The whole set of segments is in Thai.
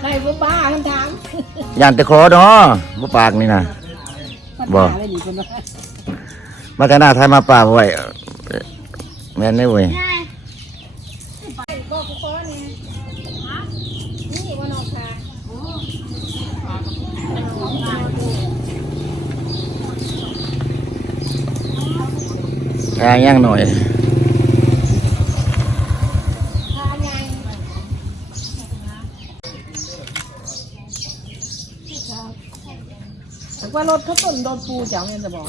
ใครบ่บ้าคำถามย่านตะคอเนาะบ่ปากนี่นะ บ่เลยนี่คนว่ามาแต่หน้าไทยมาป่าบ่ไหวเอ่อแม่นได้เว้ยบอกกูขอนี่นี่ว่านอกค่ะทางย่างหน่อย ว่ารถเขาต้นโดนปูเจ้าเนี่ยจะบอก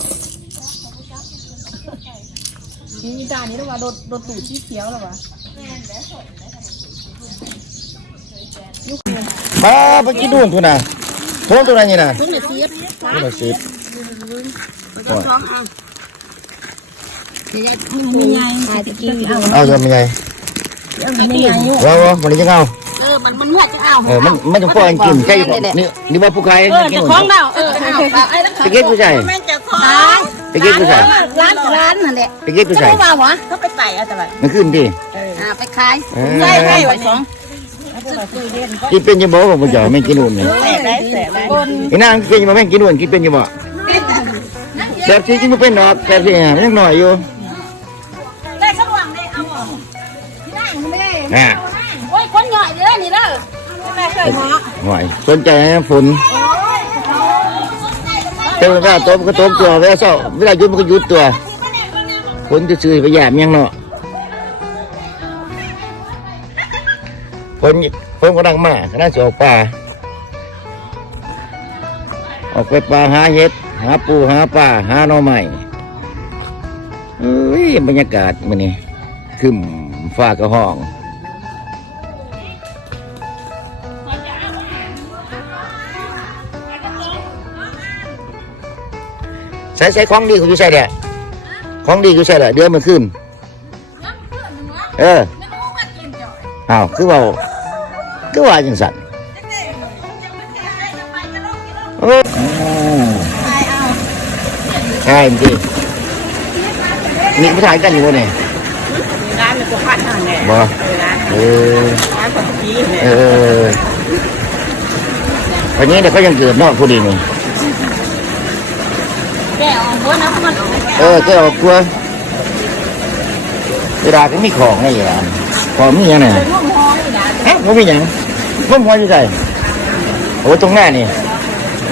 มีตานี้แล้วว่ารถรถตู่ที่เขียวแล้ววะมาไปกินดูนพุ่นน่ะโทนตัวนั้นนี่น่ะต้นละเสียบตัวละสิบโอ้ยมีไงขายตะกี้เอาเอาอย่าไม่ใหญ่มีไงว้าวๆมันจะเอาเออ มันมันเมื่อจะเอาเออมันมันจะป้อนกินใช่บ่นี่นี่ว่าผู้ใครเออจะคล้องเราเออเอาเอาไอ้ตั้งตะเกียบผู้ชายแม่จะคล้องตะเกียบผู้ชายร้านร้านนั่นแหละตะเกียบผู้จะชายไม่มาวะเขาไปไต่เอาแต่ละมันขึ้นดิอ่าไปขายเออใช่ใช่วันสองกินเป็นยังบ่บ่จ่อยไม่กินนู่นนี่แสบได้แสบได้บนไอ้นางกินมาแม่งกินนู่นกินเป็นยังบ่แซ่บสิกินบ่เป็นดอกแซ่บสิอะมันยังน้อยอยู่ได้ข้าวหวังได้เอาที่นั่งไม่ได้อ่า โอ้ยคนหน่อยเด้อนี่เด้อแม่เคยหมอหน่อยสนใจนะฝนเติมก็ต้มก็ต้มตัวเวลาเช้าเวลายุดมันก็ยุดตัวฝนจะซื้อไปยามยังเนาะฝนฝนก็ดังมากน่าจะออกป่าออกไปป่าหาเห็ด หาปูหาปลาหาหน่อไม้เอ้ยบรรยากาศมันนี่ขึ้นฟ้ากระห้อง ใส่ใส่ของดีกูอยู่ใส่เด้ของดีกูใส่เด้เดือนมันขึ้น เอออ้าวคือเว่าคือว่าจังสันโอ้ใช่จริงนี่ผู้ชายกันอยู่บ่เนี่ยร้านมันก็พันนั่นแหละบ่ร้านเออร้านของพี่เนี่ยเออวันนี้เดี๋ยวเขายังเกิดเนาะผู้ดีนี่ แกออกหัวนะมันเออแกออกกลัวเวลาก็มีของไงอย่างของมีอย่างไงร่วมห้อยนะฮะบ่มีหยังบ่หอยอยู่ใส่โอ้ตรงหน้านี่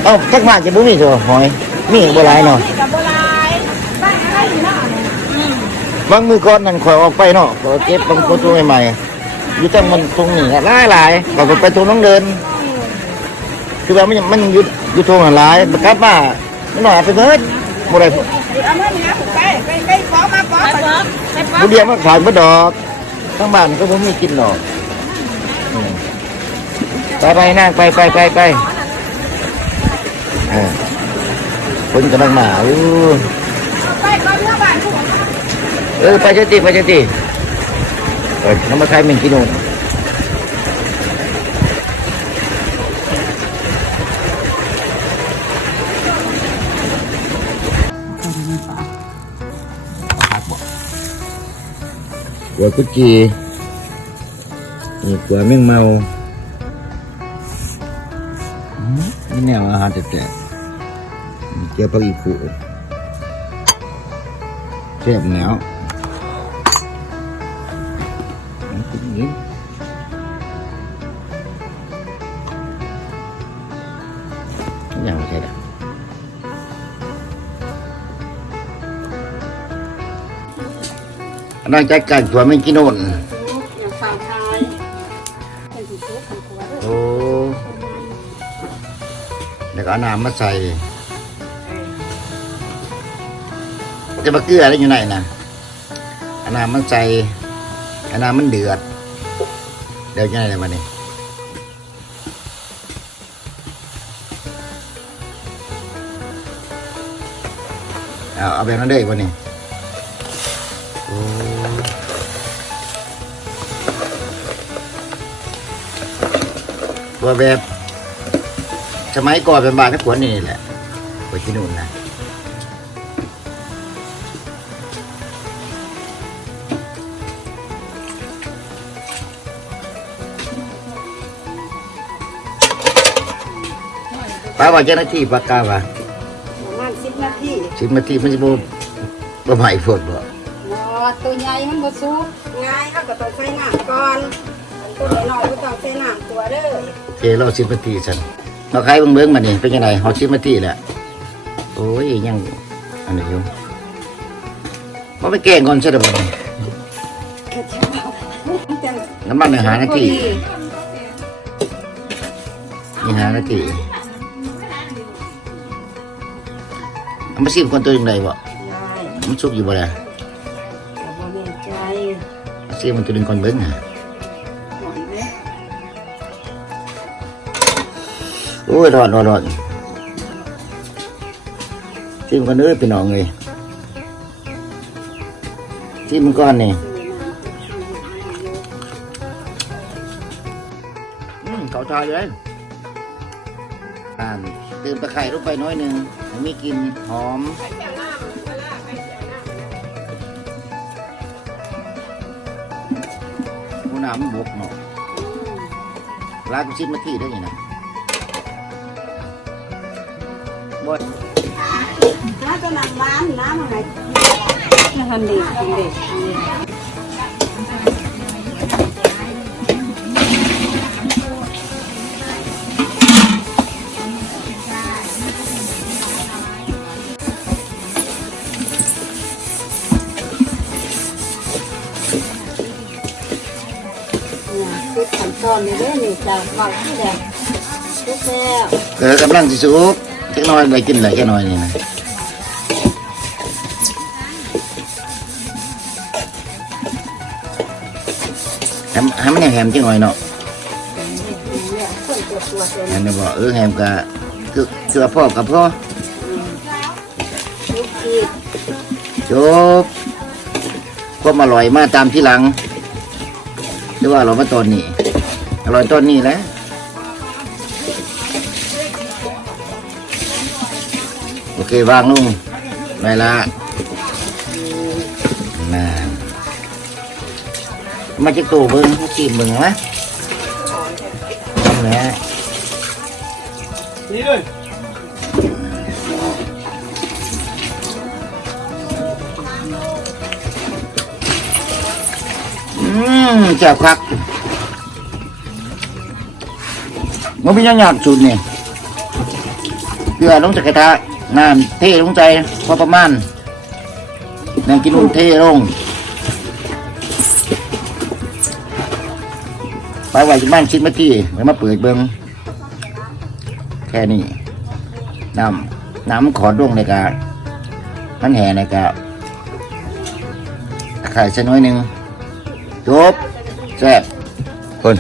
เอ้าทักมาจะบ่มีตัวหอย มีบ่หลายเนาะบาณบ้านอยบางมือก่อนนั่นข่อยออกไปเนาะก็เก็บบางตัวใหม่ๆอยู่ตรงมันตรงนี้หลายหลายๆก็ไปตรงน้องเดิน คือว่ามันมันยู่อยู่ตรงหลายบักกลับมาไมันน้อยไปเบิด บ่ได้เอามาเนี่ยไปไปไปฟ้องมาฟ้องไปฟ้องไปฟ้องบ่เดียวมาขายบ่ดอกทั้งบ้านก็บ่มีกินดอกอืมไปไปนั่งไปไปไปไปเออคนกำลังมาอู้ไปก่อนเมื่อบ้านผู้เออไปเจติไปเจติเออน้ำมาใครมันกินนู่น วกุจีนี่กัวเมี่ยงเมานี่แนวอาหารแปลกๆเกี๊ยวปลาอีกุแซ่บแนวอย่างไรกัน Cũng nghĩ Cái nào mà thấy được Anh đang chạy cảnh của mình kia nộn อย่างฝั่งไทยเป็นผู้ชุบของผัวด้วย Ồ Để có nào mất xài Cái bạc cưa đấy như này nè Anh nào mất xài Anh nào mất đượt Đều như này là mà này À, ở bên nó đây bọn này Ồ. วแบบสมัยก่อนเป็นบาทนักขวดนี่แหละขวดที่นู่นนะป้าว่าเจ้าหน้าที่ปากกาวะประมาณสิบนาทีสิบนาทีมันจะบ่มบ่ใหม่ฝนบ่ตัวใหญ่มันบ่สุกง่ายเรัก็ต้องใส่น้ำก่อนตัวน้อยก็ต้องใส่น้ำตัวเด้อ โอเครอสิบนาทีฉันมาขายเบิ่งเบิ่งมานี่เป็นยังไงเฮาสิบนาทีแหละโอ้ยยังอันนี้อยู่บ่ไปแกล้งก่อนซะเด้อบ่นี่แค่เช้าจังน้ำมันเนี่ยหานาทีนี่หานาทีเอามาซิมคนตัวยังไงบ่ได้มันสุกอยู่บ่ล่ะแต่บ่แน่ใจซิมมันตัวนึงก่อนเบิ่งน่ะ โอ้ยร้อนร้อนร้อนซิมกันเด้อพี่น้องเอ้ยซิมมันก่อนนี่อืมเขาทายเลยอ่านตื่นตะไคร่ลงไปน้อยหนึ่งให้มีกลินหอมหัวหน้ำมันบกเนาะลากชิมมาที่ได้ยังไง บ่น้าจะนำน้ำน้ำอะไรนี่ทันดีทันดีทันดีเนี่ยคือขั้นตอนนี้เด้อนี่จากหมักที่แดงทุกแล้วเออกำลังสิสุก จักหน้อยได้กินอะไรแค่น้อยนี่นะแฮมแฮมมันยังแฮมจังหน่อยเนาะฮัมแฮมเนี่ยบอกเออแฮมกะคือคือพ่อกับพ่อทุกทีจบความอร่อยมาตามที่หลังหรือว่าอร่อยมาตอนนี้อร่อยตอนนี้และโอเควางลงไปละน่ามาจากตู้เบิ้งจีบมึงนะทำแล้ว นี่เลยอืมเจ้าครับมันเป็นยังหยาบสุดเนี่ยเกลือลงจาะทะน้ำเทลงใจพอประมาณน้ำกินนุ่นเทลงไปไว้ที่บ้านชิดมาที่แล้วมาเปิดเบิ้งแค่นี้น้ำน้ำขอดวงในกามันแห่ในกาไข่ใส่น้อยหนึ่งจบแซ่บคน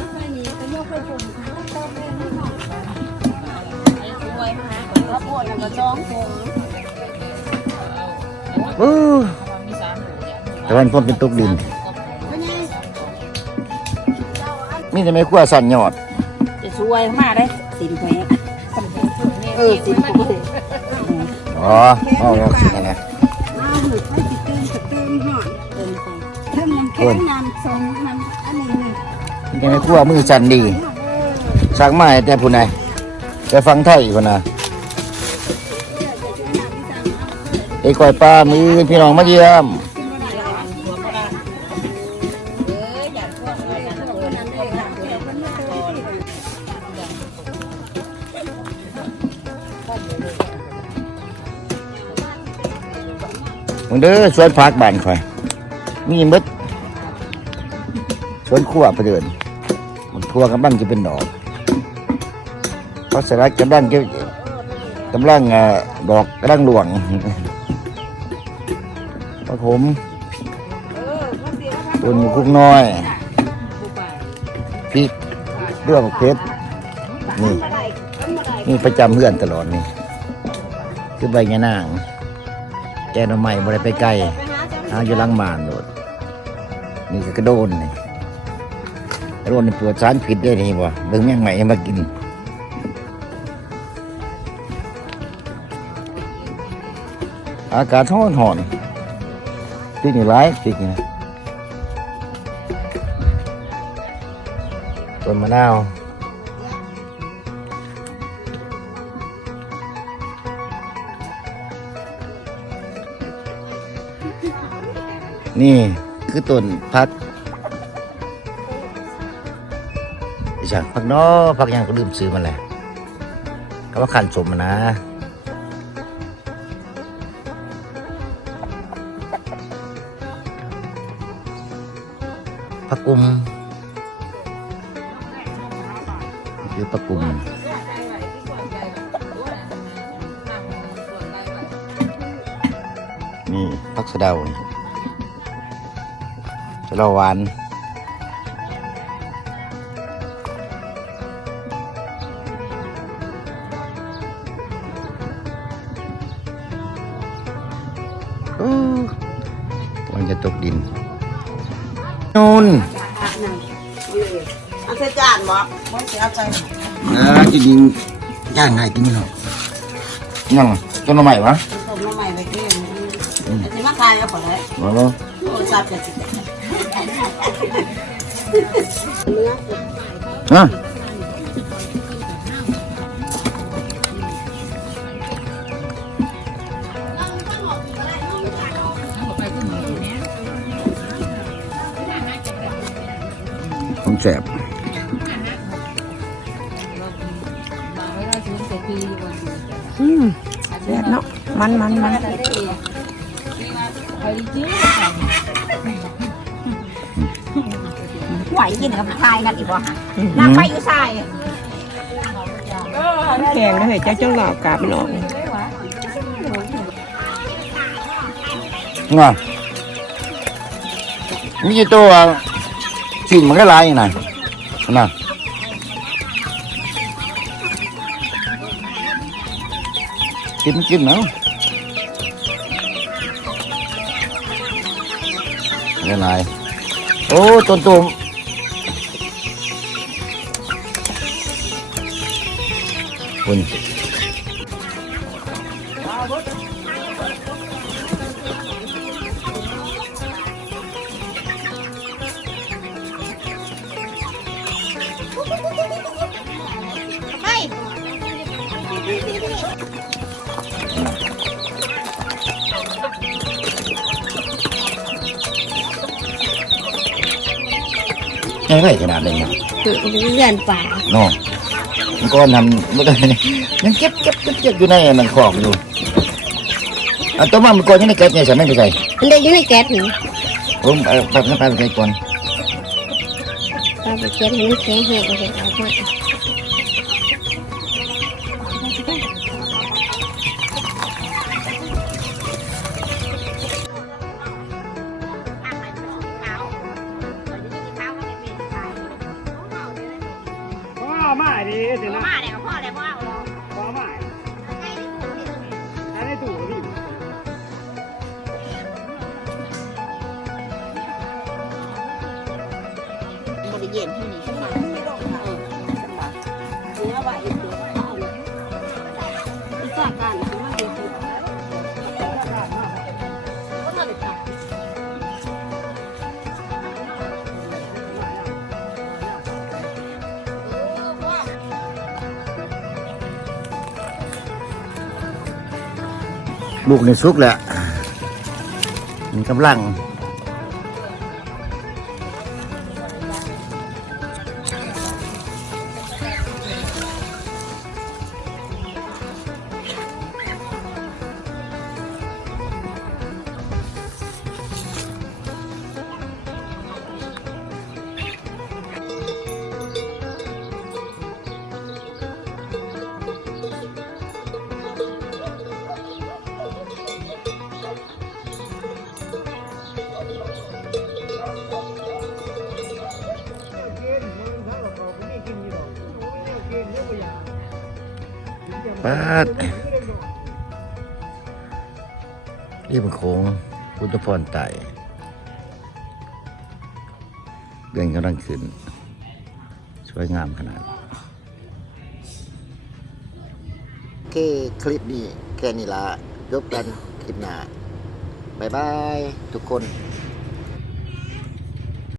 แต่วันพ่นเป็นตุกดิน มีแต่ไม่ขั้วสั่นยอดจะสวยมากเลยสินแพ้เออสินปกติอ๋อเอาเอาสินะน้ำหมึกให้ติดเติมติดเติมหน่อยเติมไปเพิ่มน้ำแข็งน้ำทรงน้ำอันนี้นี่มีแต่ไม่ขั้วมือสั่นดีสั่งมาให้แต่ผู้ใดแต่ฟังไทยคนน่ะไอ้ก้อยปลามือพี่น้องมาเยี่ยม เด้อสวนพักบ้านข่อย มีมดสวนครัวประเดินมันทั่วกำลังจะเป็นดอกเพราะสลัดกำลังจะกำลังดอกกำลังหลวงพระผมตุนคุกน้อยพริกเรื่องเพชรนี่นี่ประจำเพื่อนตลอดนี่ คือใบยะนาง กหน่อไม้บ่ได้ไปไกลหาอยู่หลังบ้านโดดนี่ก็กระโดนนี่กระโดนนี่ปวดสารผิดได้นี่บ่เบิ่งแม่งใหม่มากินอากาศร้อนหอนที่นี่ร้ายที่นี่นะต้นมะนาว นี่คือต้นพักอ้จากพักนอพักยังก็ลืมซื้อมันแหละก็ว่าขันสมมันะพักกุมคือพักกุมนี่พักสะเดานี่ สะเดาหวานโอ้มันจะตกดินนูนเอาใส่จานบ่บ่สิเอาใส่นะจริงๆย่างง่ายกินไม่หรอกยังต้นมะใหม่วะต้มน้ำใหม่ไปกินอันนี้มาขายเอาบ่ได้มาแล้ว โทรศัพท์จะสิฮะผมแสบอืมแซ่บเนาะมันมันมัน ไหวกินกับทายกันอีกวะน้ำไปอยู่ใส่แข็งแล้วเฮ้ยเจ้าจังหลอกกาบมันออกงอมีตัวสิ่งมันก็ลายอย่างไรน่ะกินกินเนาะ ไม่ลายโอ้ต้นตุ่มคุณไม่ไรขนาดนี้เนี่ยเงินป่าเนาะมันก็ทำไม่ได้ยังเก็บเก็บเก็บเก็บอยู่ในนังขอบอยู่อันตัวมันมันก่อนยังในเก็บเนี่ยใช่ไหมพี่ใส่มันได้อยู่ในแก๊สหนึ่งผมเอาแบบนั้นไปไปก่อนปลาไปแก๊สมันแข็งแห้งเลยเอาไปพ่ มาดิสินะมาแล้วพ่อแล้วพ่อพ่อมาอันนี้ตู่ดิบริเวณที่นี่ขึ้นมาเนื้อไว้อีกตัวอีสานกัน ลูกในสุกแหละมันกำลัง ปาดนี่มันโค้งพุทธพรไต่เดือนกำลังขึ้น สวยงามขนาด โอเคคลิปนี้แค่นี้ละจบกันคลิปหน้า บ๊ายบาย ทุกคน